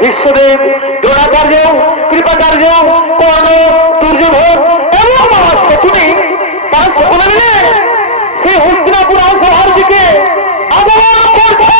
বিশ্বদেব দ্রোণাচার্য কৃপাচার্য কর্ণ দুর্যোধন এবং আমার শকুনি তারা সকলে মিলে সেই হস্তিনাপুর শহর দিকে আগমন করছে।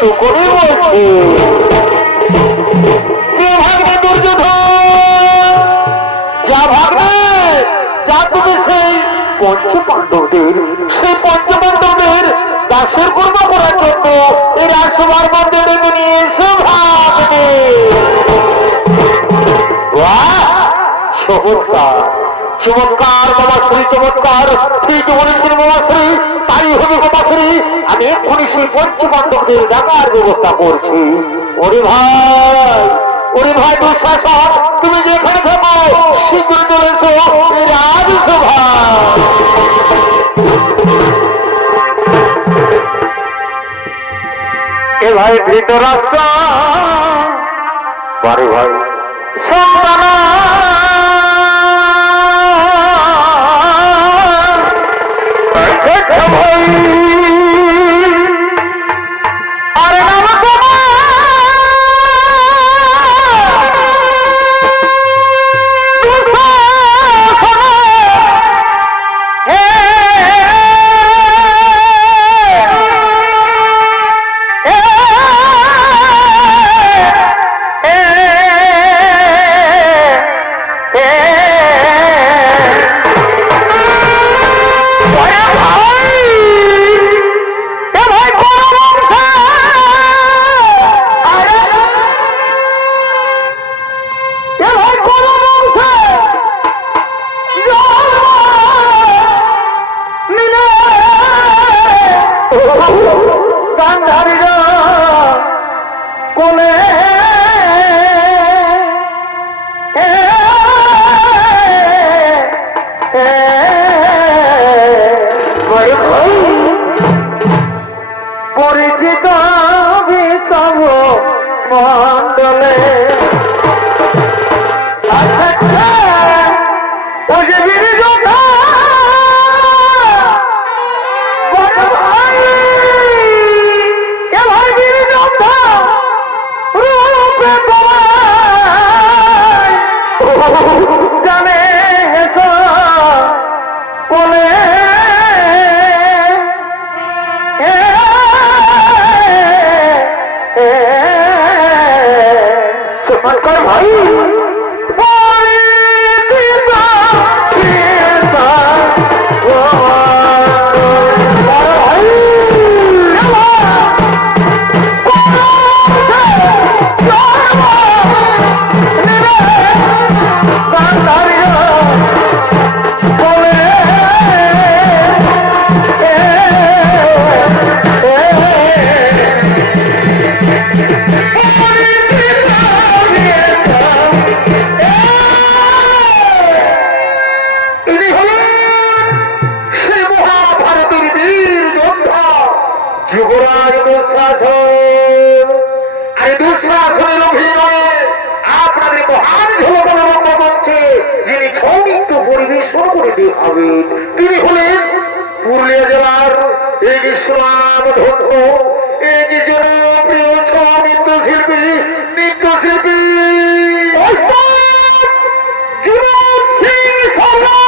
সকলে বলছে ভাগ্নে দুর্যোধন যা ভাগ্নে যা তুমি সেই পঞ্চপাণ্ডবদের দাসের কর্ম করার জন্য এই রাজসভার মধ্যে ডেকে নিয়ে এসে ভাগ্নে চমৎকার চমৎকার বাবাশ্রী চমৎকার ঠিক বলেছেন বাবাশ্রী তাই হবে বাবাশ্রী আমি এক্ষুনি সেই পঞ্চপাণ্ডবদের ডাকার ব্যবস্থা করছি। ওরে ভাই দুঃশাসন তুমি যেখানে থাকো শীঘ্র চলে এসো রাজসভা। এ ভাই ধৃতরাষ্ট্র বারে ভাই সন্তান ভাই আরে নাম গান্ধারীরা কোলে পরিচিত বিষম মন্ডলে জানে বলে চমৎকার ভাই যুবরাজ দুঃশাসন আর দুঃশাসনের অভিনয়ে আপনাদের মহান ঝলকরঙ্গ মঞ্চে যিনি ছৌ নৃত্য পরিবেশন করে দেখাবেন তিনি হলেন পুরুলিয়া জেলার এই বিশ্বনাম ধন্য এই যে জনপ্রিয় ছৌ নৃত্যশিল্পী জীবন সিং সরকার।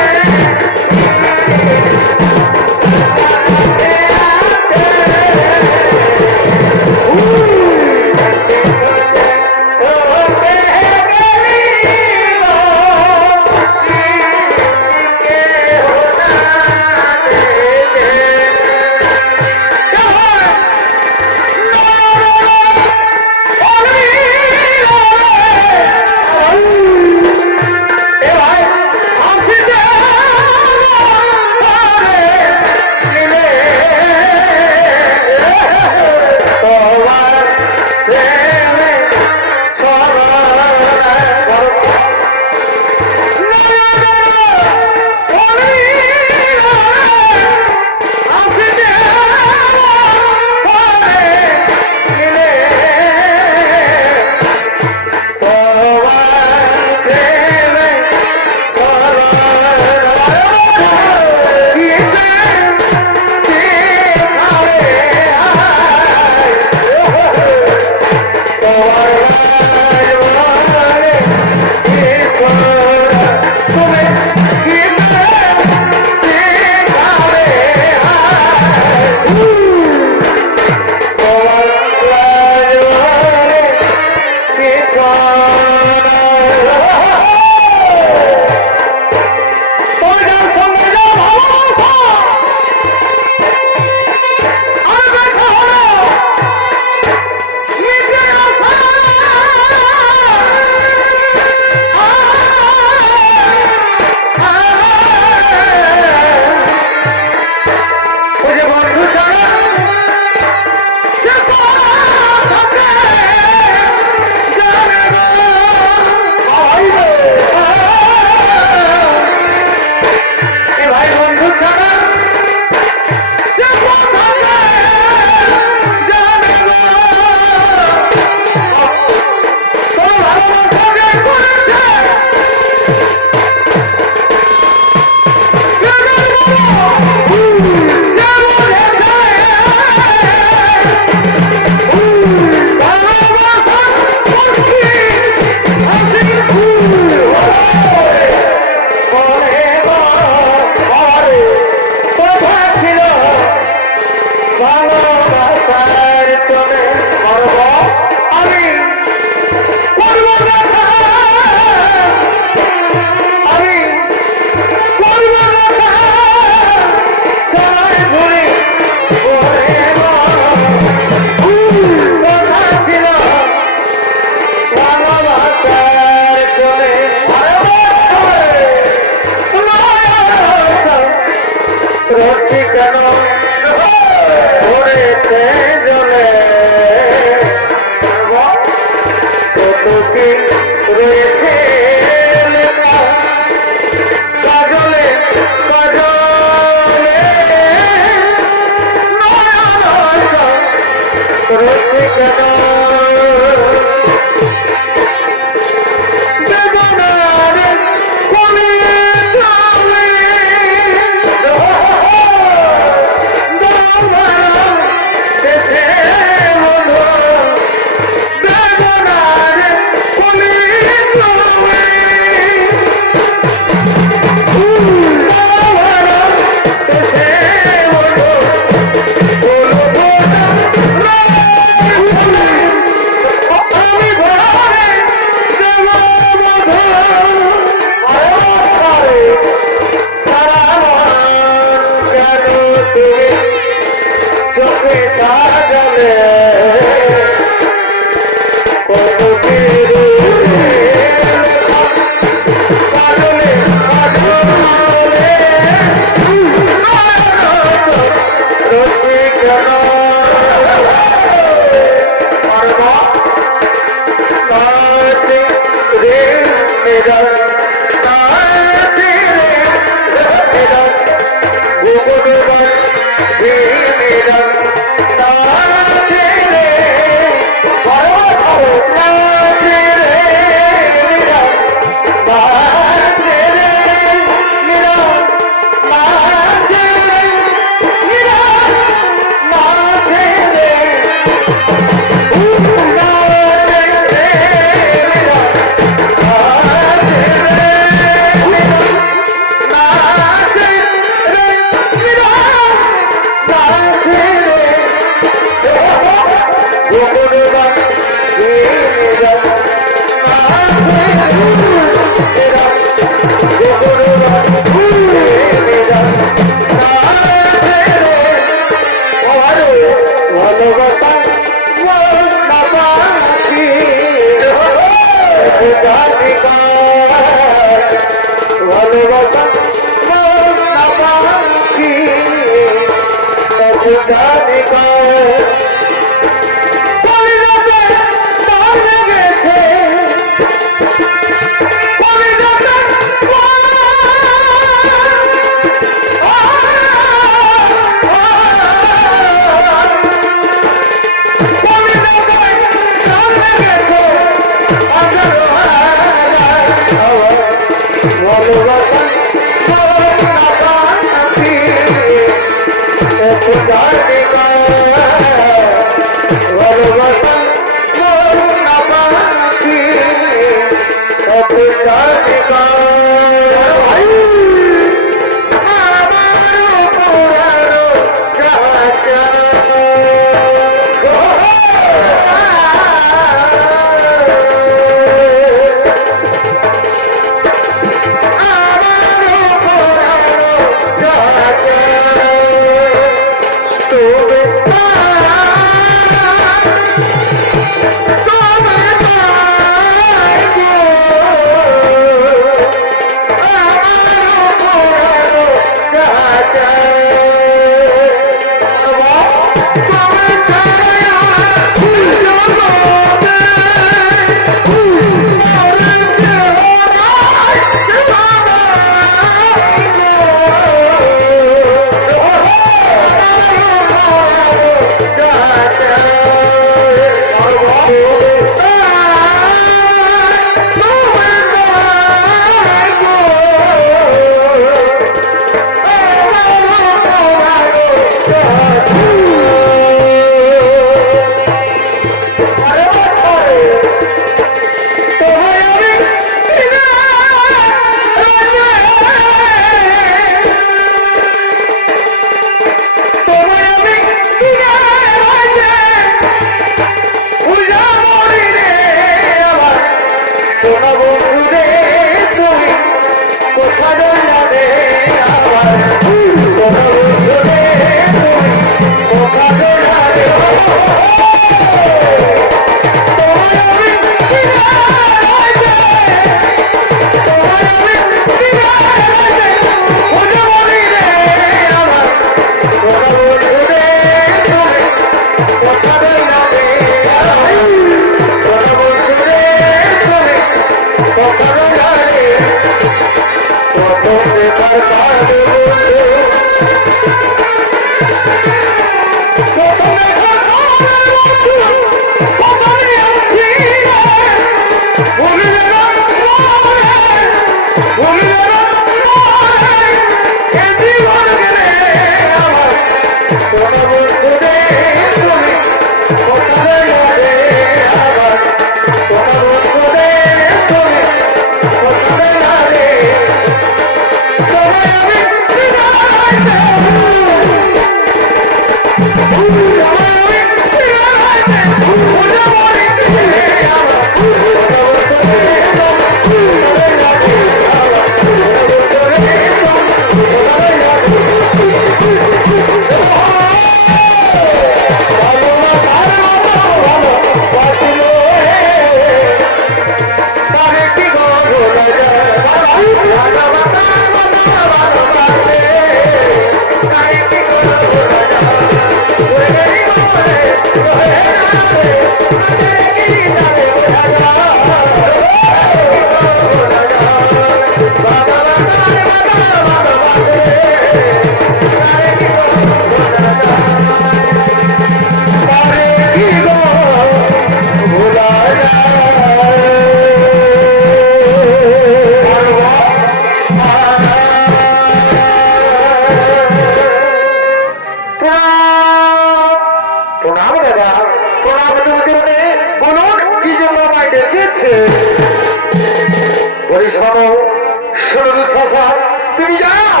তুমি যাও,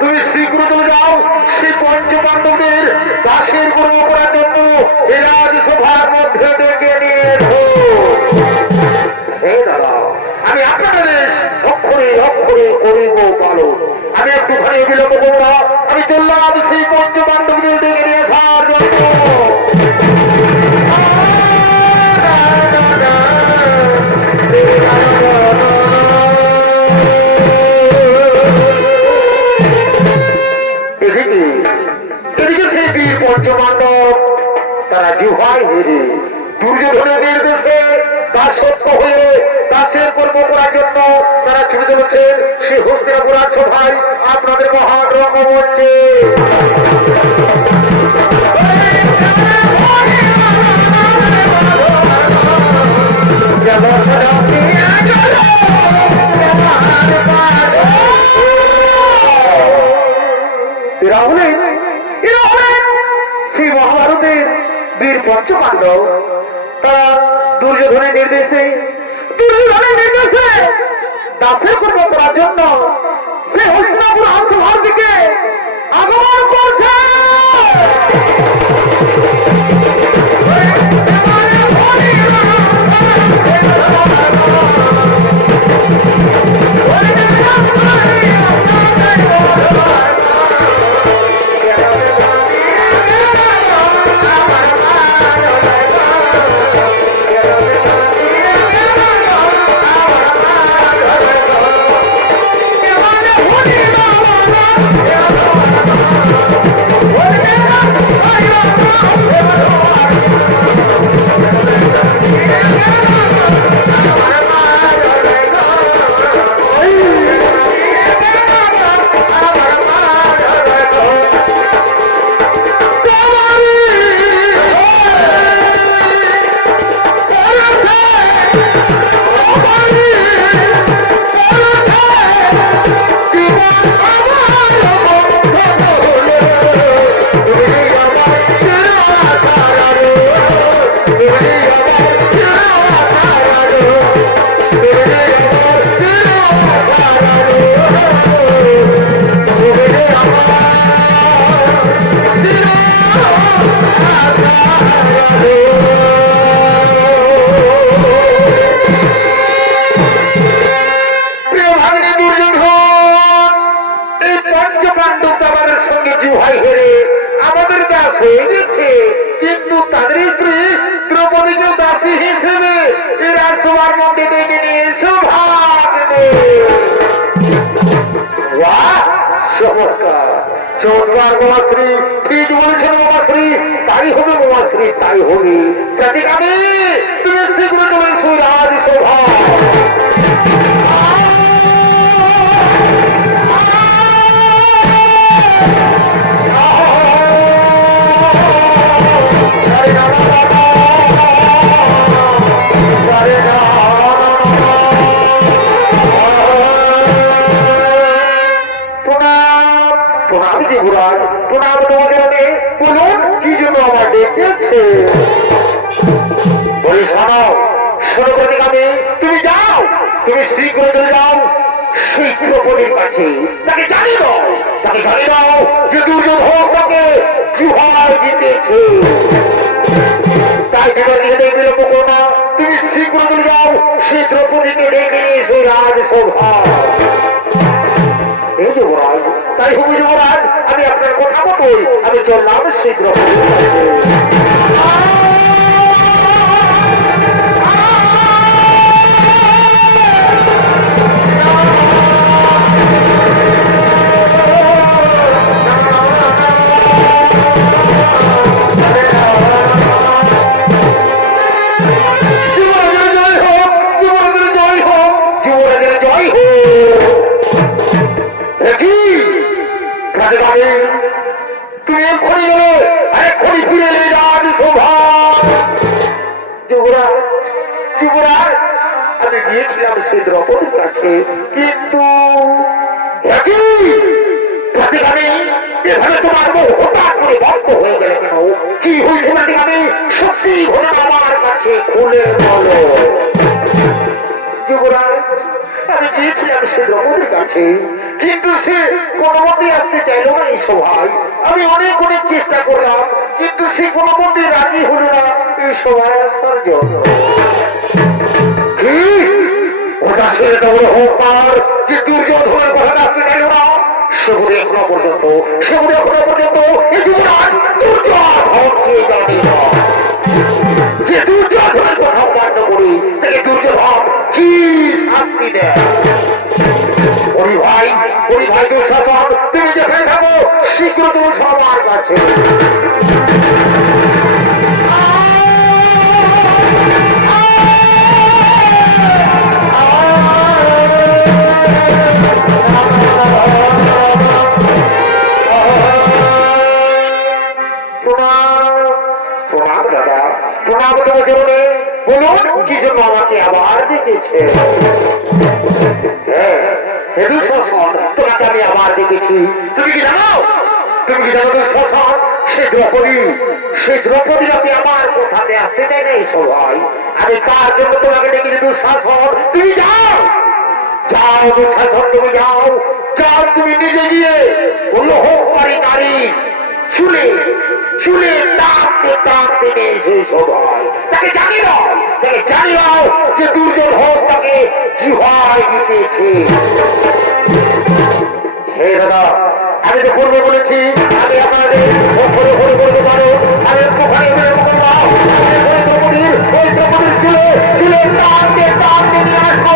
তুমি শীঘ্র চলে যাও সেই পঞ্চপাণ্ডবদের দাসের কর্ম করার জন্য এই রাজসভার মধ্যে ডেকে নিয়ে এসো। হে দাদা, আমি আপনাদের অক্ষরে অক্ষরে করিব পালন। আমি একটুখানি বিলম্ব করব না, আমি চললাম সেই পঞ্চপাণ্ডবদের ডেকে নিয়ে আসার জন্য। এদিকে সেই বীর পঞ্চপাণ্ডব তারা জিহ্বায় হেরে দুর্যোধনের নির্দেশে দাসত্ব হয়ে দাসের কর্ম করার জন্য তারা ছুটে চলেছেন সে হস্তিনাপুর রাজসভায় আপনাদের মহাগ্রহ হচ্ছে। শ্রী মহাভারতের বীর পঞ্চপাণ্ডব তারা দুর্যোধনের নির্দেশে দাসের কর্ম করার জন্য সে হস্তিনাপুর রাজসভার দিকে আগমন করছে। কিন্তু তাদের স্ত্রী দ্রৌপদীকে দাসী হিসেবে এই রাজসভার মধ্যে ডেকে নিয়ে সৌভাগ্য। চমৎকার বোমাশ্রী, ঠিক বলেছেন বোমাশ্রী, তাই হবে বোমাশ্রী, তাই হবে। প্রতিকামী তুমি শীঘ্র চলে এসো রাজসভা। এসেছে। বলি শোনো, শোনো প্রতিগামী, তুমি যাও, তুমি শীঘ্র চলে যাও সেই দ্রৌপদীর কাছে, তাকে জানিয়ে দাও, তাকে জানিয়ে দাও যে দুর্যোধন তাকে জুহার জিতেছে। তাই বিবাদীকে দেখে বিলম্ব করো না, তুমি শীঘ্র চলে যাও সেই দ্রৌপদীকে ডেকে নিয়ে এসে রাজসভা। এই যুবরাজ, তাই হবে যুবরাজ, আমি আপনার কথা মতোই আমি চললাম সেই দ্রৌপদীর কাছে। তুমি এক্ষুনি গেলে এক্ষুনি ফিরে এলে রাজসভা। যুবরাজ, যুবরাজ, আমি গিয়েছিলাম সেই দ্রৌপদীর কাছে, কিন্তু এভাবে তোমার মুখ হঠাৎ করে বন্ধ হয়ে গেলে কেন? কি হয়েছে আমি সত্যি ঘটনা আমার কাছে খুলে বলো। যুবরাজ, আমি গিয়েছিলাম সে দ্রৌপদীর কাছে, কিন্তু সে কোনো মতেই আসতে চাইল না এই সভায়। আমি অনেক অনেক চেষ্টা করলাম, কিন্তু সে কোনো মতেই রাজি হলো না এই সভায় আসার জন্য। কি ওটা ছেড়ে দেবো হোকার যে দুর্যোধনের কথা আসতে চাইল না? সেগুলো এখনো পর্যন্ত এই যুবরাজ দুর্যোধনকে জানি না। যে দুর্যোধনের কথা অমান্য করি তাকে দুর্যোধন কি শাস্তি দেয়? ওই ভাই দুঃশাসন, তুমি যেখানে থাকো শীঘ্র তুমি সবার কাছে। বলুন কি জন্য আমাকে আবার ডেকেছে? তোমাকে আমি আবার ডেকেছি, তুমি কি জানো? তুমি কি জানো দুঃশাসন, সেই দ্রৌপদী আপনি আমার কোথাতে আসতে চাই না এই সভায়। আমি তার জন্য তোমাকে ডেকেছি দুঃশাসন। তুমি যাও, যাও দুঃশাসন, তুমি যাও, যাও তুমি নিজে গিয়ে বললো হোক পারি নারী চুলে টানতে নেই সেই সভায়। তাকে জানিয়ে দাও যে দুর্যোধন তাকে জিহায় দিতেছে। হে দাদা, আমি তো পূর্বে বলেছি আমি আপনাদের বলতে পারো, আমি ওই দ্রৌপদীর চুলে টানতে নিয়ে আসবো।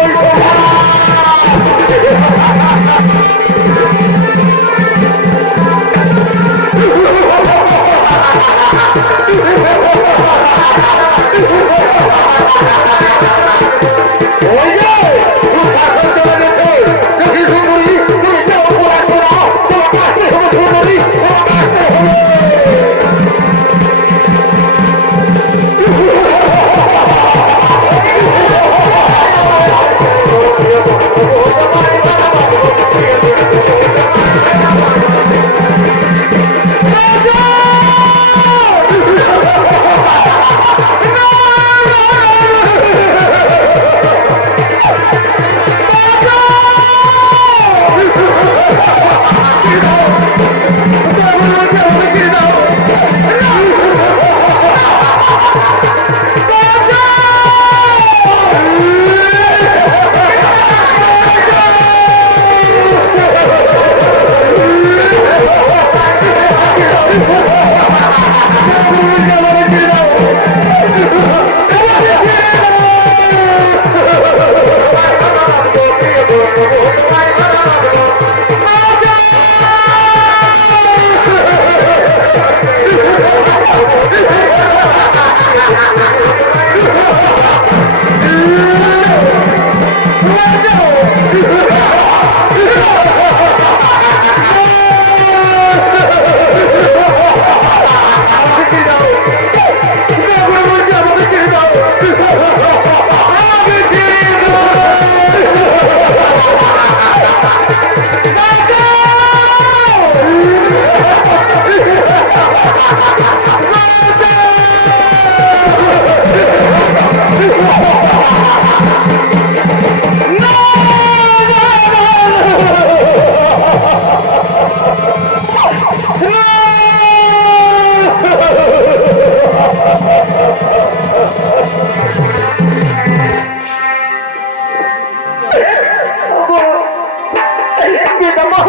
পিতামহ,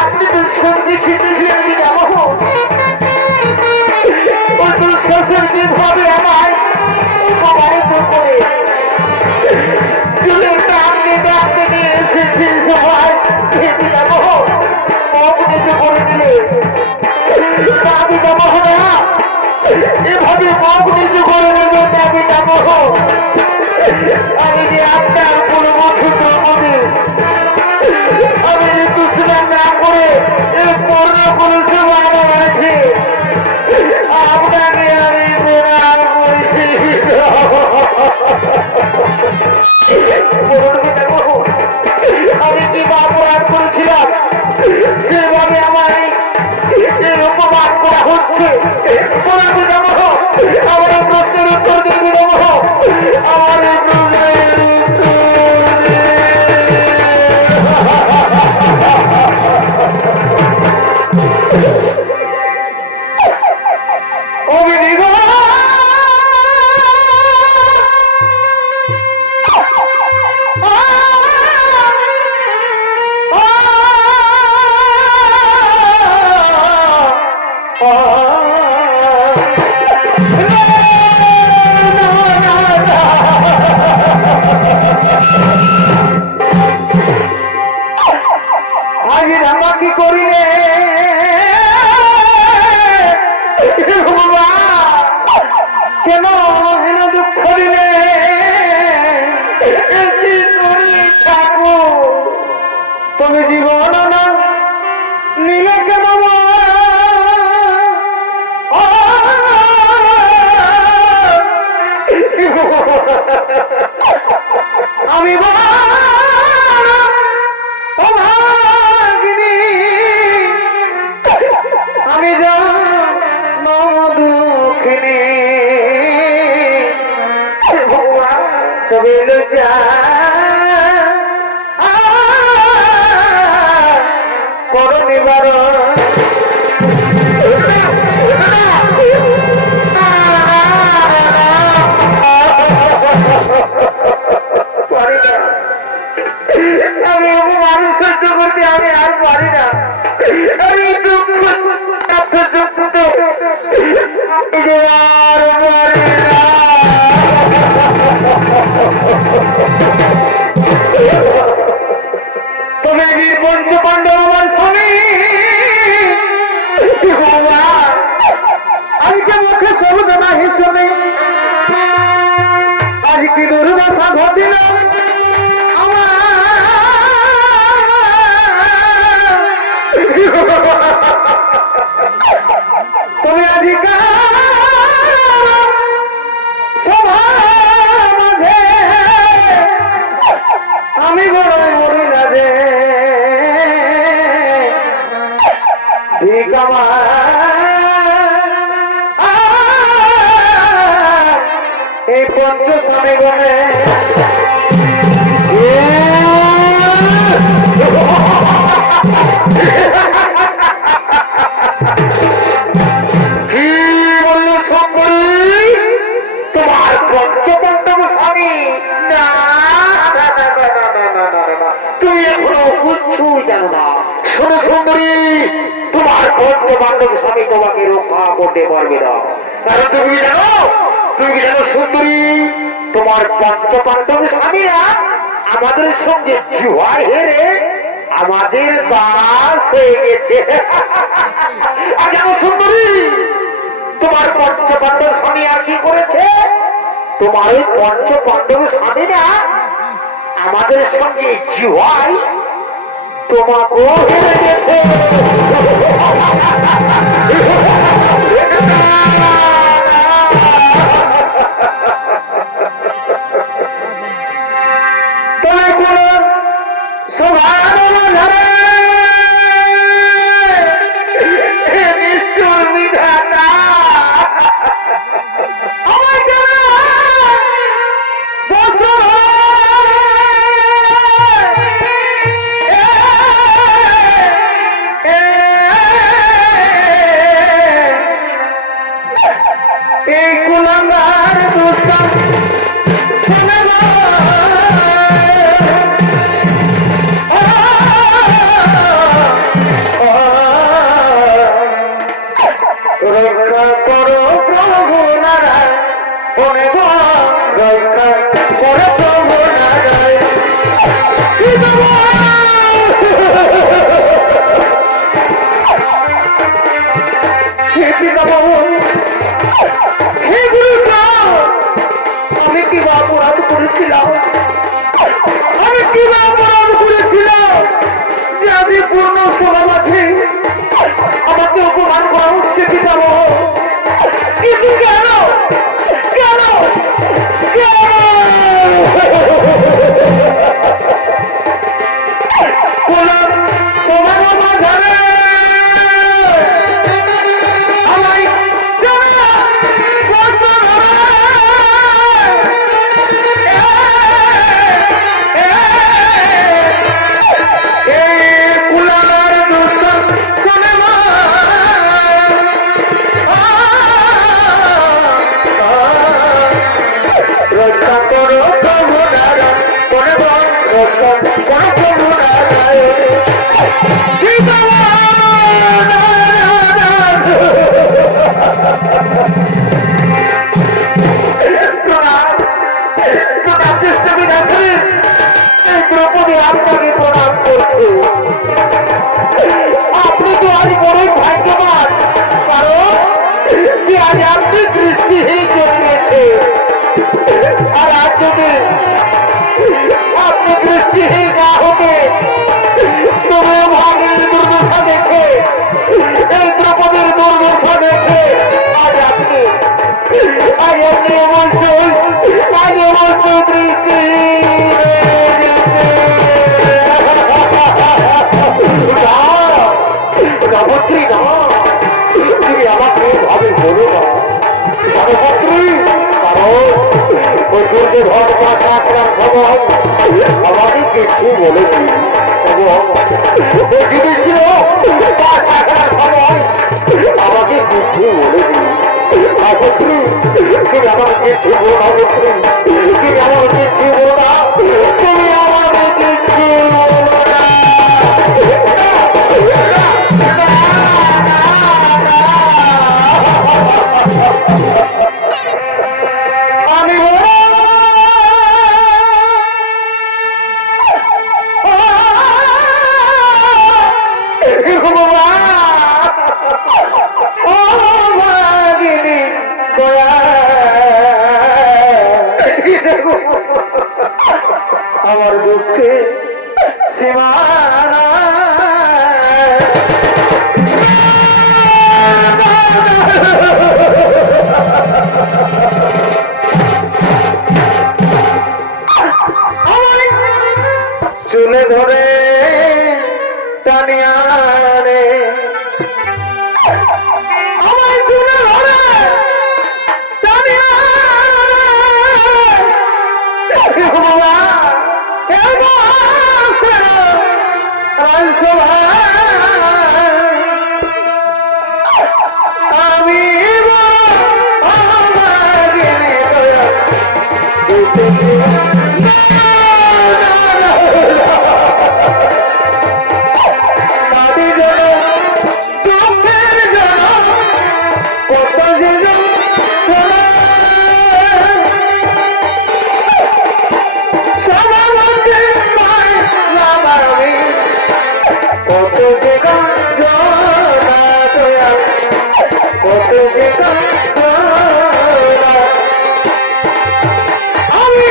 আপনি তো সত্যি শিখেছিলেন পিতামহ, ওই তো শ্বশুর কিভাবে আমায় অপমানিত করে চুলের টানতে টানতে নিয়ে এসেছে সবাই। পিতামহ, অপমানিত করে দিলে না পিতামহ, না এভাবে অপমানিত করে দেবে না পিতামহ। আমি যে আপনার পূর্বপুত্র বলে আমি যে দুষ্কার না করে পূর্ণ পুরুষ বানানো আছে, আপনাকে আমি প্রণাম করছি। আমি কি অপরাধ করেছিলাম সেভাবে আমায় অপমান করা হচ্ছে? আমার প্রশ্নের উত্তর দিন বিরহ, আমার কি করিলে কেন হেন দুঃখ দিলে ঠাকুর, তুমি জীবন না নিলে কেন আমি আমি দুঃখিনী তবে লজ্জা করো নিবারণ। আমি মানুষ সহ্য করতে আমি আর পারি না। আমি দুঃখ তবে বীর পঞ্চ পাণ্ডব আমার স্বামী, আজকে মুখে সবুজ না হিসেবে আজ কি দুর্দশা ঘটিল তুমি আজকাল সবার মাঝে আমি বড় মরি না যে ঠিক এই পঞ্চ স্বামী গণে তোমার পঞ্চপাণ্ডব স্বামী না, তুমি এখনো কিছুই জানো না। শোনো সুন্দরী, তোমার পঞ্চপাণ্ডব স্বামী তোমাকে রক্ষা করতে পারবে না। কারণ তুমি জানো সুন্দরী, তোমার পঞ্চপাণ্ডব স্বামীরা আমাদের সঙ্গে জুয়ায় হেরে আমাদের দাস হয়ে গেছে। আর জানো সুন্দরী, তোমার পঞ্চপাণ্ডব স্বামী আর কি করেছে? তোমার ওই পঞ্চপাণ্ডব স্বামীরা আমাদের সঙ্গে জুয়ায় তোমাকেও হেরে গেছে। তবে কোন সাধারণ নিষ্ঠুর বিধাতা এই কুলাঙ্গার দুষ্টাম দ্রৌপদী আপনাকে প্রণাম করছে। আপনি তো আজ বড়ই ভাগ্যবান, কারণ যে আজ আপনি দৃষ্টিহীন জন্মেছে। আর আজ যদি আপনি দৃষ্টিহীন না হতে তবে ভাগের দুর্দশা দেখে, এই দ্রৌপদীর দুর্দশা দেখে আজ আপনি বলছেন দৃষ্টি রাবত্রী না, তুমি আমাকে ভাবে বলো না রাবত্রী, কারণ ওই দুর্গ ঘর পাশা করার সময় আমাকে কিছু বলেছি পাশা করার সময় আমাকে কিছু বলেছি। রাবত্রী তুমি আমার কিছু বলো না, রাবত্রী তুমি আমার কিছু বলো না, তুমি আমাকে কিছু বলো না। আমি আমার দুঃখে সীমানা চুলে ধরে টানিয়া রে, আমার চুলে ধরে টানিয়া আমি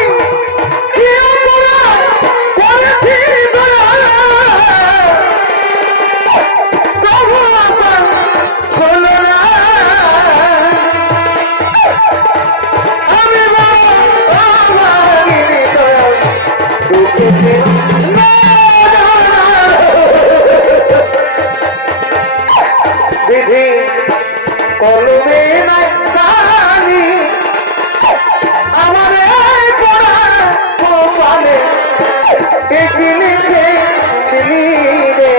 বিধি কলমে নাই জানি আমার পড়া কপালে লিখে চিনি রে,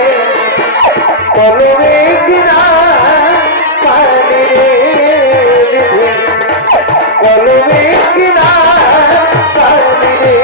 কলমে কিনা পানি রে, বিধি কলমে কিনা পানি রে।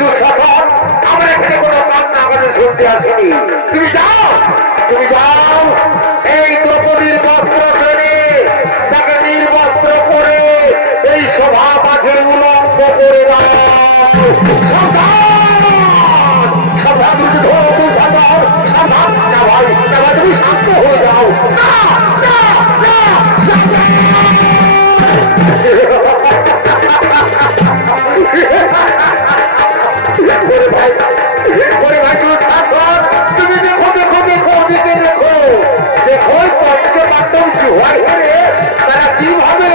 দুঃশাসন, আমরা এখানে কোনো কান্না করে শুনতে আসিনি। তুমি যাও, তুমি যাও, এই দ্রৌপদীর বস্ত্র ফেলে তাকে নির্বস্ত্র করে এই সভা মাঝে উলঙ্গ করে দাও। তুমি শান্ত হয়ে যাও। তুমি দেখো দেখো দেখো ওদিকে দেখো দেখো পঞ্চপাণ্ডব জুহাই হেরে তারা কিভাবে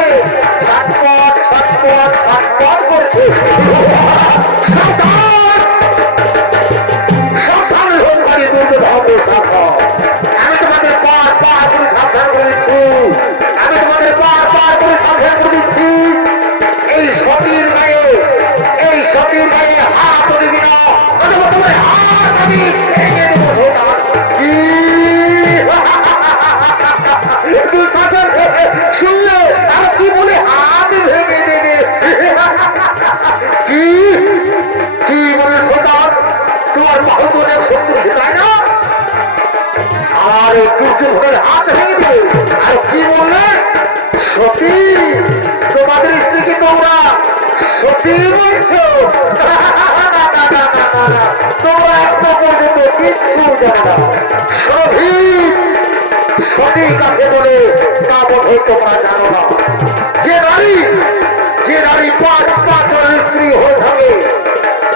ছটপট ছটপট ছটপট করছে। আমি তোমাদের পাঁচ পাঁচ করে সাবধান করে দিচ্ছি, আমি তোমাদের পাঁচ পাঁচ করে সাবধান করে দিচ্ছি। এই সতীর গায়ে হাত দিবি না, তোমার হাত আমি ভেঙে দেবো। শুনলে তারা কি বলে হাত ভেঙে দেবে? কি কি বলে সোতার তোমার বাহুবনের শত্রু তাই না? আর দুর্যোধনের হাত ভেঙে দেবে। আর কি বললে? সতী, তোমাদের স্ত্রীকে তোমরা সতী বলছো? তোমরা এত পর্যন্ত কিচ্ছু জানো না। সতী কাকে বলে তা বোধহয় তোমরা জানো না। যে নারী পাঁচ পাঁচের স্ত্রী হয়ে থাকে,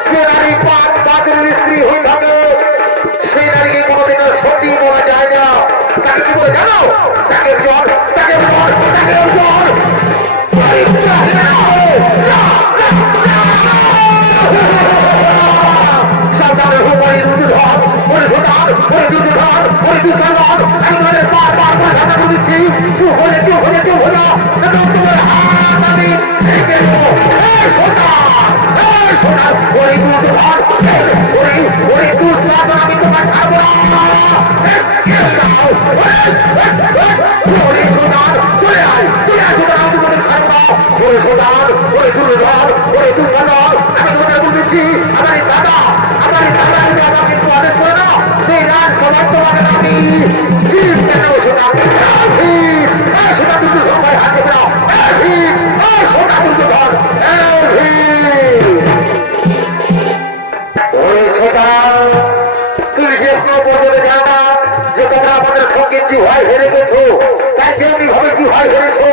যে নারী পাঁচ পাঁচের স্ত্রী হয়ে থাকে সেই নারীকে কোনোদিন সতী বলা যায় না। তাকে কি বলে জানো? তাকে জ্বর, তাকে জ্বর, তাকে জ্বর। সাবধানে হোমারি দুর্যোধন, ওরে ভোটার, ওরে দুর্যোধন, ওরে দুর্যোধন, একবারে বারবার করে ধাক্কা দিচ্ছি। চুপ হয়ে চুপ হয়ে চুপ হয়ে যাও, তোমার হাত আমি ভেঙে দেবো। ওরে দুর্যোধন, ওরে দুর্যোধন, আমি তোমার খাবো না। ওরে সোনার, চলে আয়, চলে আয়, সোনার, আমি তোমাদের খাবো না। ওরে সোনার, ওরে দুর্যোধন, ওরে দুর্যোধন, আমি তোমাদের বলেছি আমার দাদা আমাকে একটু আদেশ করে না, সেই রাজ সবার তোমাকে আমি কেন সোনা সোনা দুটো সবাই হাতে দাও। সোনা দুটো ধর তুমি যে পর্যন্ত জানো না যে তোমরা আমাদের সঙ্গে জিহাই হেরে গেছো, তাই যেমনি ভাবে জিহাই হেরেছো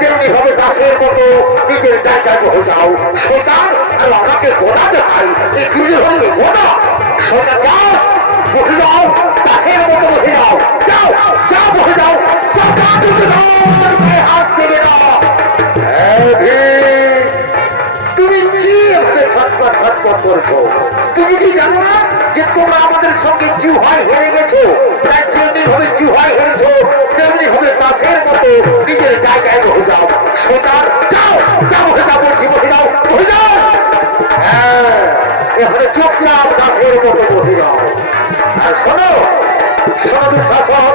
তেমনি ভাবে দাসের মতো নিজের জায়গায় বসে যাও। সোনার আর আমাকে গোনা দেখাই, এই দুজন হলে গোনা। সোনা যাও, বসে যাও, দাসের মতো বসে যাও, যাও যাও বসে যাও। হাত দেবে না। তুমি কি ছটপট ছটপট করছো? তুমি কি জানো না যে তোমরা আমাদের সঙ্গে জিহাই হেরে গেছো, তাই যেমনি ভাবে জিহাই হেরেছো তেমনি ভাবে দাসের মতো নিজের জায়গায় বসে যাও। সোনার যাও যাও বসে যাও, বলছি বসে যাও, বসে যাও। হ্যাঁ, এখানে চুপচাপ দাসের মতো বসে যাও। আর শোনো শোনো দুঃশাসক,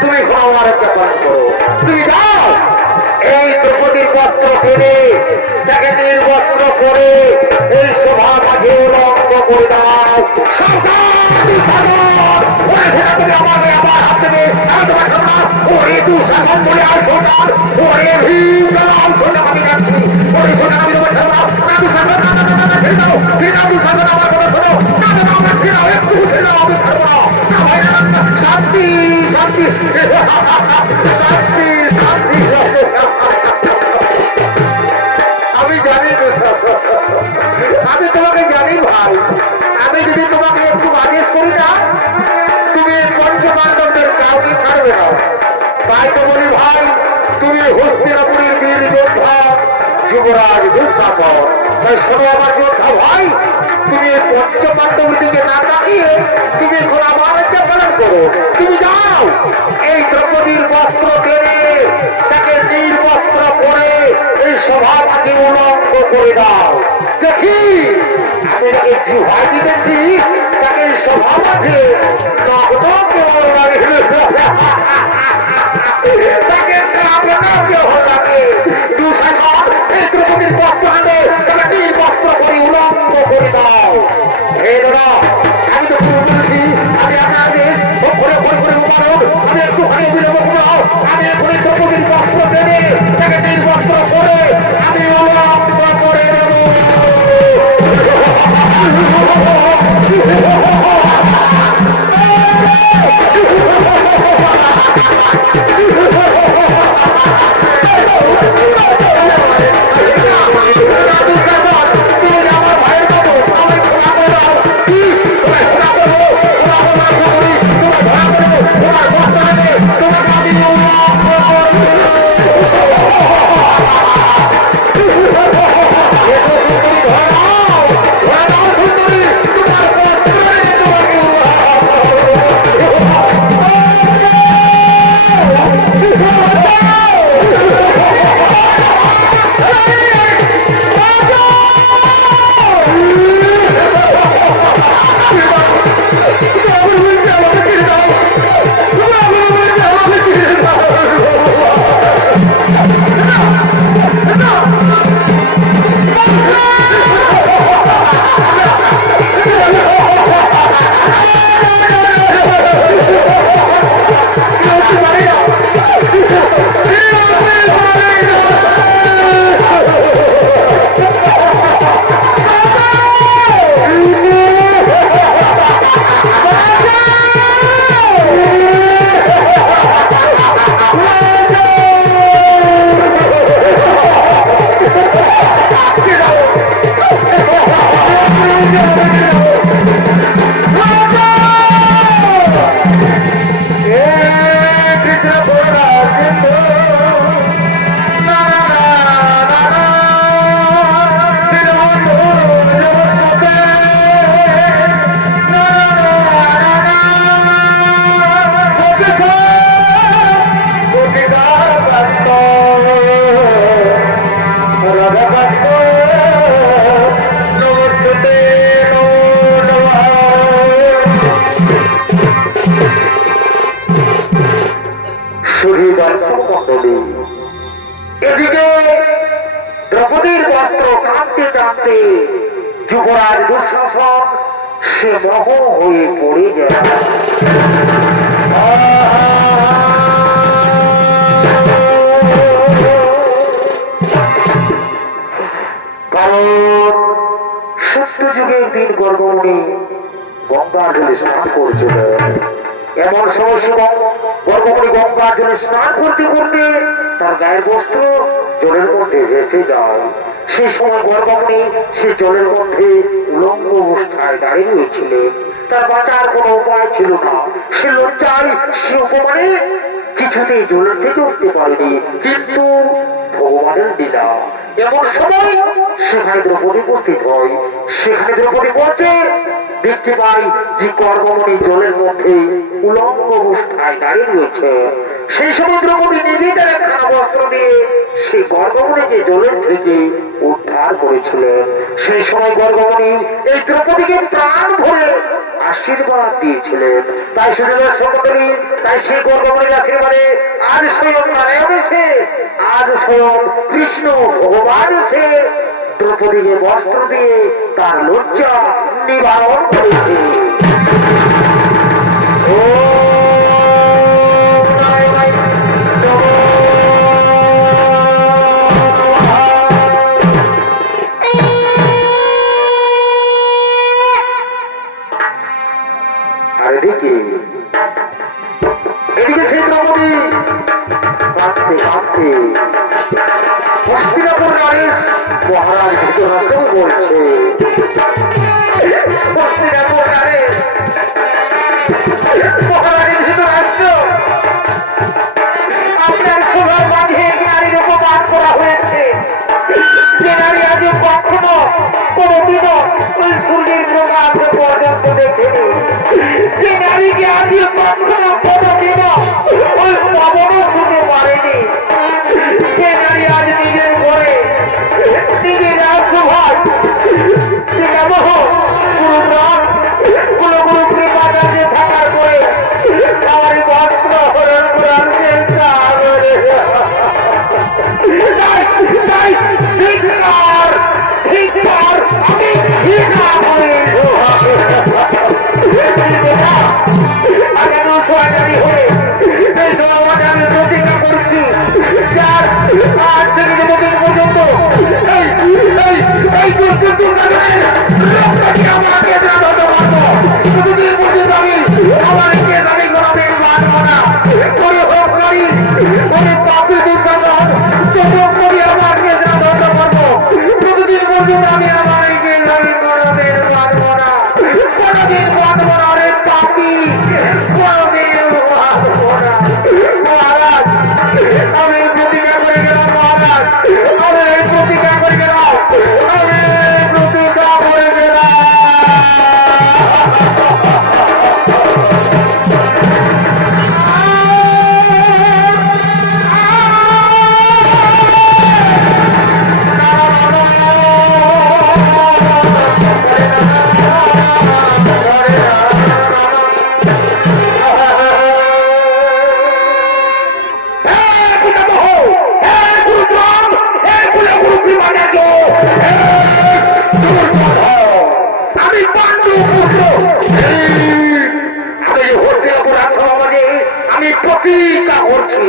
তুমি আমার একটা কাজ করো, তুমি যাও এই দ্রৌপদীর বস্ত্র ফেলে তাকে নির্বস্ত্র করে এই সভা মাঝে উলঙ্গ করে দাও। আমাকে আবার হাত দেবে, আমি তোমার সোনা, ওরে দুঃশাসন বলে আর সোনার, ওরে ভীম সোনা আমি যাচ্ছি, ওরে সোনা আমি তোমার সোনা, দুঃশাসন ছেড়ে দাও, দুঃশাসন আমার কথা শোনো, আমার ছেড়ে একটু ছেড়ে দাও, আমি ছাড়বো না ভাই, শান্তি শান্তি শান্তি শান্তি। আমি জানি আমি তোমাকে জানি ভাই, আমি যদি তোমাকে একটু আদেশ করি না তুমি পঞ্চপাণ্ডবদের কাউকে ছাড়বে না। তাই তো বলি ভাই, তুমি হস্তিনাপুরের বীর যোদ্ধা যুবরাজ দুঃশাসন, তাই শোনো আমার যোদ্ধা ভাই, তুমি পঞ্চপাণ্ডবের দিকে না তাকিয়ে তুমি এখন আমার একটা পালন করো। তুমি যাও এই দ্রৌপদীর বস্ত্র কেড়ে তাকে নির্বস্ত্র করে এই সভাটাকে উলঙ্গ করে দাও। দেখি আমি তাকে জিহাই দিতেছি, তাকে এই সভা মাঝে তাকে লাগে দুঃশাসন এই দ্রৌপদীর বস্ত্র আনে তাকে নির্বস্ত্র করে উলঙ্গ করে দাও। অস্ত্র টানতে টানতে যুবরাজ দুঃশাসন সে মোহ হয়ে পড়ে যায়। কারণ সত্য যুগে একদিন গর্গমণি গঙ্গা জলে স্নান করছিলেন। এমন সমস্যা গর্গমণি গঙ্গা জলে স্নান করতে করতে তার গায়ের বস্ত্র জলের মধ্যে ভেসে যায়। সেই সময় গর্গমণি সে জলের মধ্যে উলঙ্গ অবস্থায় দাঁড়িয়ে রয়েছিলেন। তার বাঁচার কোনো উপায় ছিল না। সে লজ্জায় সে অপমানে কিছুতেই জলের থেকে উঠতে পারেনি। কিন্তু ভগবানের লীলা, এমন সময় সেখানে দ্রৌপদী উপস্থিত হয়। সেখানে দ্রৌপদী বলছে দেখতে পাই যে গর্গমণি জলের মধ্যে উলঙ্গ অবস্থায় দাঁড়িয়ে রয়েছে। সেই সময় দ্রৌপদী নিজেই তার একখানা বস্ত্র দিয়ে সেই গর্গমণিকে জলের থেকে উদ্ধার করেছিলেন। সেই সময় গর্গমণি এই দ্রৌপদীকে প্রাণ ভরে আশীর্বাদ দিয়েছিলেন। তাই সুযোগের সকলেই তাই সেই গর্গমণির আশীর্বাদে আজ স্বয়ং নারায়ণ এসে, আজ স্বয়ং কৃষ্ণ ভগবান এসে দ্রৌপদীকে বস্ত্র দিয়ে তার লজ্জা নিবারণ করেছে। আর এদিকে সেই দ্রৌপদী কাঁদতে কাঁদতে হস্তিনাপুর নরেশ মহারাজ ধৃতরাষ্ট্র বলছে, হস্তিনাপুর নরেশ মহারাজ ধৃতরাষ্ট্র, আপনার সভার মাঝে নারীর উপবাস করা হয়েছে। যে নারী আজ কখনো কোনদিনও ওই সূর্যের প্রকাশ পর্যন্ত দেখেনি, যে নারীকে আজ কখনো কোনদিনও ওই পবনও শুনতে পারেনি, যে নারী আজ নিজের ঘরে নিজের রাজসভায় গুরু কৃপাদাসে থাকার পরে আমার বস্ত্র হরণ করার চেষ্টা করে। প্রতিজ্ঞা করছি,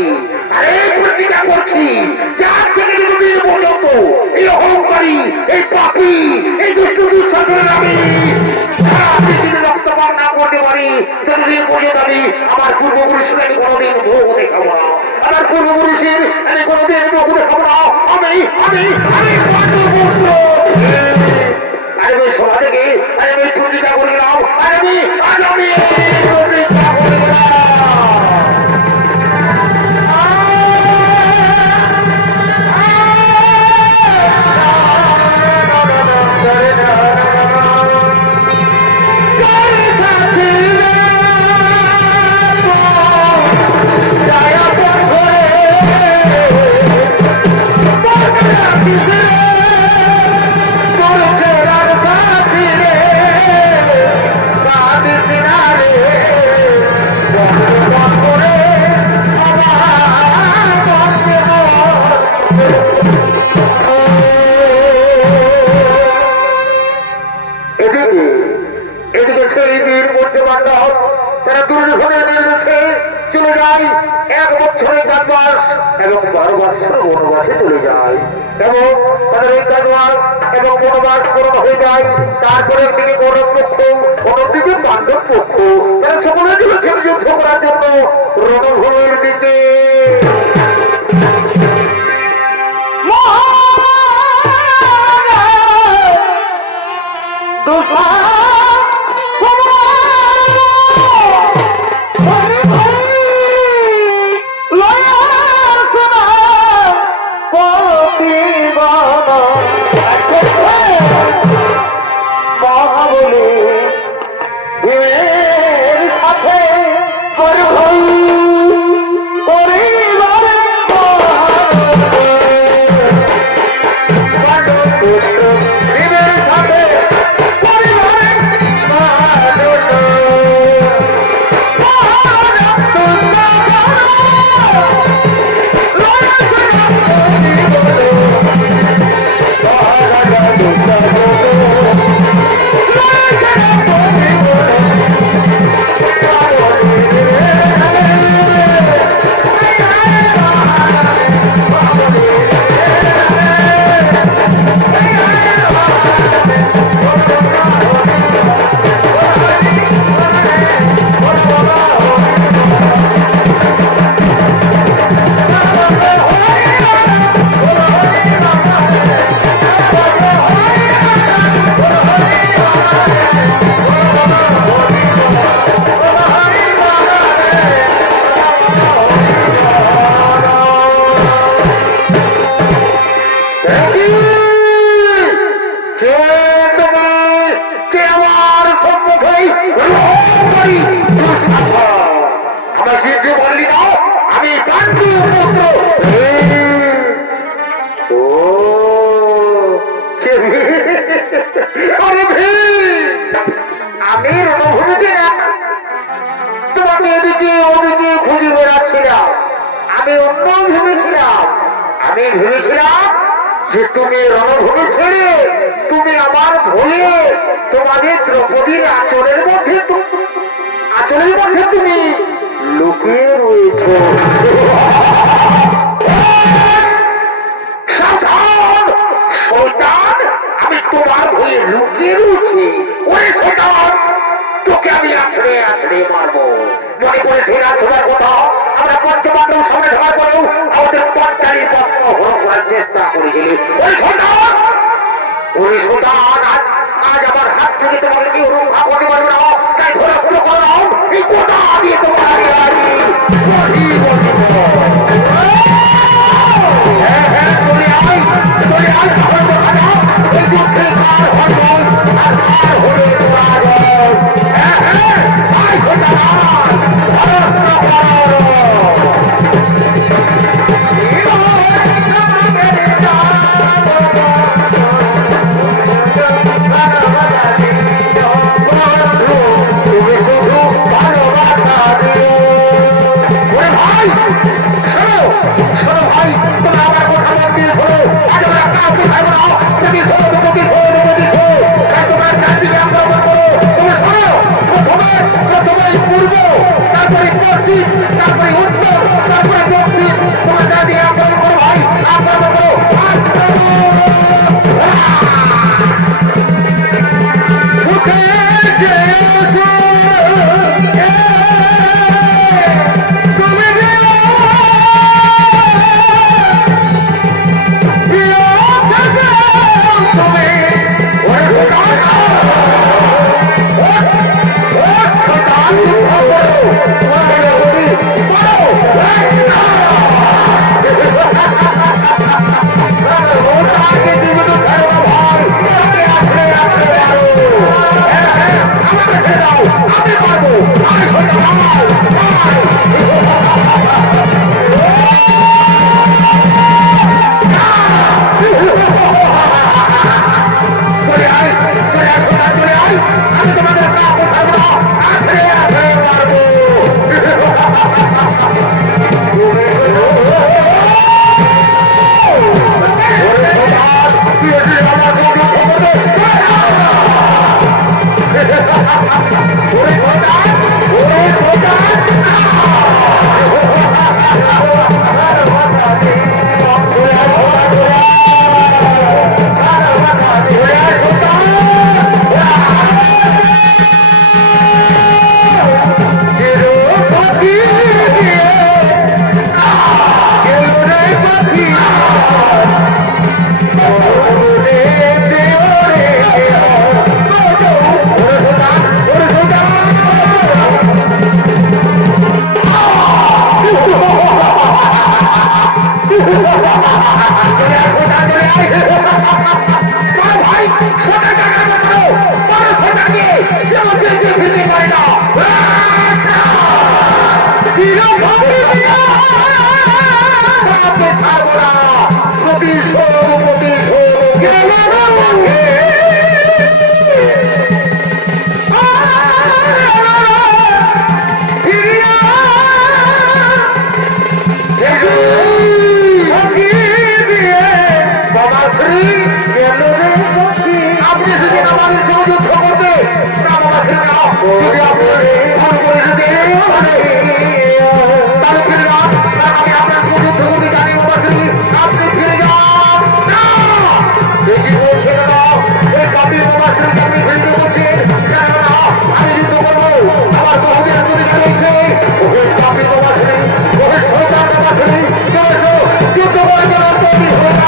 আরে প্রতিজ্ঞা করছি, যার থেকে যতদিন পর্যন্ত এই অহংকারী, এই পাপী, এই দুষ্ট দুঃশাসনের আমি রক্তপাত না করতে পারি, ততদিন পর্যন্ত আমি আমার পূর্বপুরুষকে আমি কোনোদিন ভোগ দেখাবো না। আমার পূর্বপুরুষের আমি কোনোদিন ভোগ দেখাবো না। আমি আমি আমি আমি সভা থেকে আমি প্রতিজ্ঞা করে গেলাম, আর আমি আজ আমি প্রতিজ্ঞা করে গেলাম। সেই বীর পঞ্চপাণ্ডব তারা দুর্যোধনের নির্দেশে চলে যায় 1 বছরের কাজবাস এবং 12 বছর বনবাসে চলে যায় এবং তাদের এই কাজবাস এবং বনবাস পূরণ হয়ে যায়। তারপরে একদিকে কৌরব পক্ষ, অন্যদিকে পাণ্ডব পক্ষ, তারা সকলে চলেছেন যুদ্ধ করার জন্য রণভূমির দিকে। আমি রণভূমিতে তোমাকে এদিকে ওদিকে খুঁজে বেড়াচ্ছিলাম। আমি অন্য ভেবেছিলাম, যে তুমি রণভূমি ছেড়ে তুমি আমার ভয়ে তোমাদের দ্রৌপদীর আঁচলের মধ্যে তুমি লুকিয়ে রয়েছ। সাবধান শয়তান, আমি তোমার ভয়ে লুকিয়ে রয়েছি। ওরে শয়তান, তোকে আমি আছড়ে আছড়ে মারবো। মনে করেছি রাজসভার কথা আমরা পঞ্চপাণ্ডব সামনে ঢাকার পরেও আমাদের 45 বস্ত্র হরণ করার চেষ্টা করেছিলি। ওই শয়তান, আজ আমার হাত থেকে তোমাকে কেউ রক্ষা করতে পারবে না। তাই ধরে পুরো করলাম এই কোটা দিয়ে তোমার ভাই আপনি যদি আমাদের সঙ্গে যুদ্ধ করতে যদি আপনি ভুল করে যদি তাহলে ফিরে যান। আমি আপনার সঙ্গে যুদ্ধ করতে জানি আপনি ফিরে যান। দেখি বলছেন না এই কাপি মোবাশ্রীকে আপনি ফিরতে বলছেন কেননা আমি যুদ্ধ করবো আমার বহুদিন যদি চলেছে ওই কাপি মোবাশ্রী ওই শৈতান মোবাশ্রী চলেছ যুদ্ধ করে কেন তৈরি হয়ে না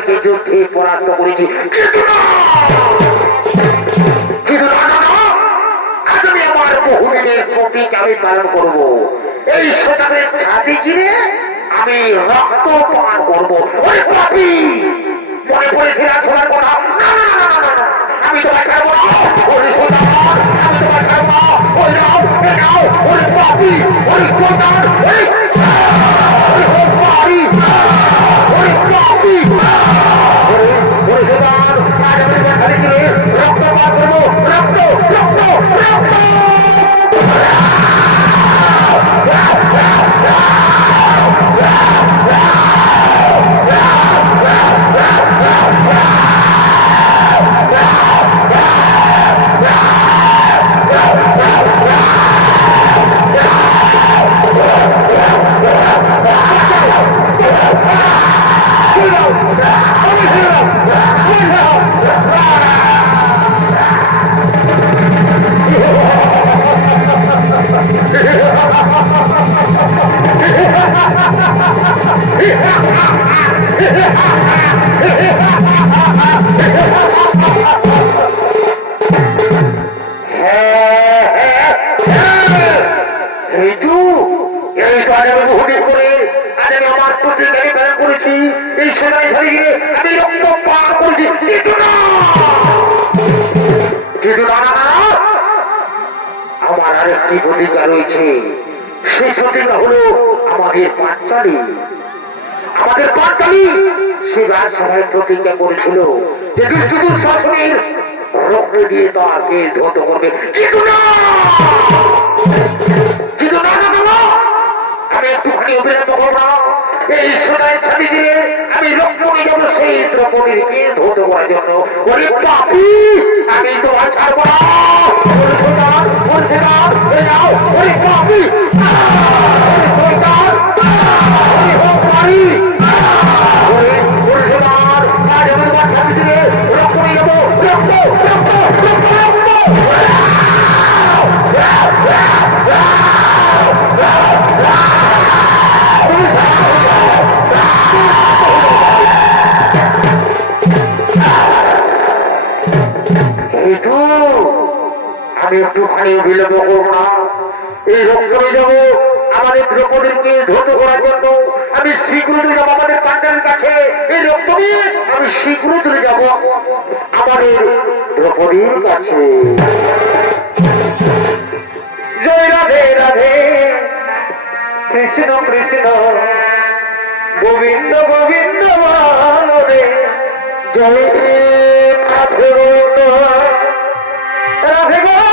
তোমাকে যুদ্ধে পরাস্ত করেছি, কিন্তু না না না, আজ আমি আমার বহুদিনের প্রতীক আমি পালন করব। এই শতাবের ছাতি কিনে আমি রক্ত পান করবো। ওই পাপি মনে পড়েছিল তোমার কথা? না না না না না না, আমি তোমার ছাড়বো না। ওই শোতাব আমি তোমার ছাড়বো না। ওই নাও এ নাও, ওই পাপি ওই শোতাব ওই পাপি ওই পাপি ওই শোতাব আজ আমি তোমার ছাতি কিনে রক্ত পান করবো। রক্ত রক্ত রক্ত আমার আরেকটি প্রতিজ্ঞা রয়েছে। সেই প্রতিজ্ঞা হলো আমাদের পাঁচালী। আমাদের পাঁচালী সে রাজসভায় প্রতিজ্ঞা করেছিল যে দুষ্টুদুর শাসনের রক্ত দিয়ে তাকে ধৌত করবে। কিন্তু না কিন্তু না না না, আমি একটুখানি অবিলম্ব করব না। এই সোনায় ছাড়ি দিয়ে আমি রক্ত নিয়ে যাবো সেই দ্রৌপদীকে ধৌত করার জন্য। ওরে পাপি, আমি তোমার ছাড়বো না। ওরে পাপি আমি একটুখানি বিলম্ব করবো না। এই রক্ত নিয়ে যাবো আমাদের দ্রৌপদীকে ধৌত করার জন্য। আমি শীঘ্র চলে যাবো আমাদের পাণ্ডার কাছে। এই রক্ত নিয়ে আমি শীঘ্র চলে যাবো আমাদের দ্রৌপদীর কাছে। জয় রাধে রাধে, কৃষ্ণ কৃষ্ণ গোবিন্দ গোবিন্দ রে। জয় রাধে গোবিন্দ রাধে গোবিন্দ।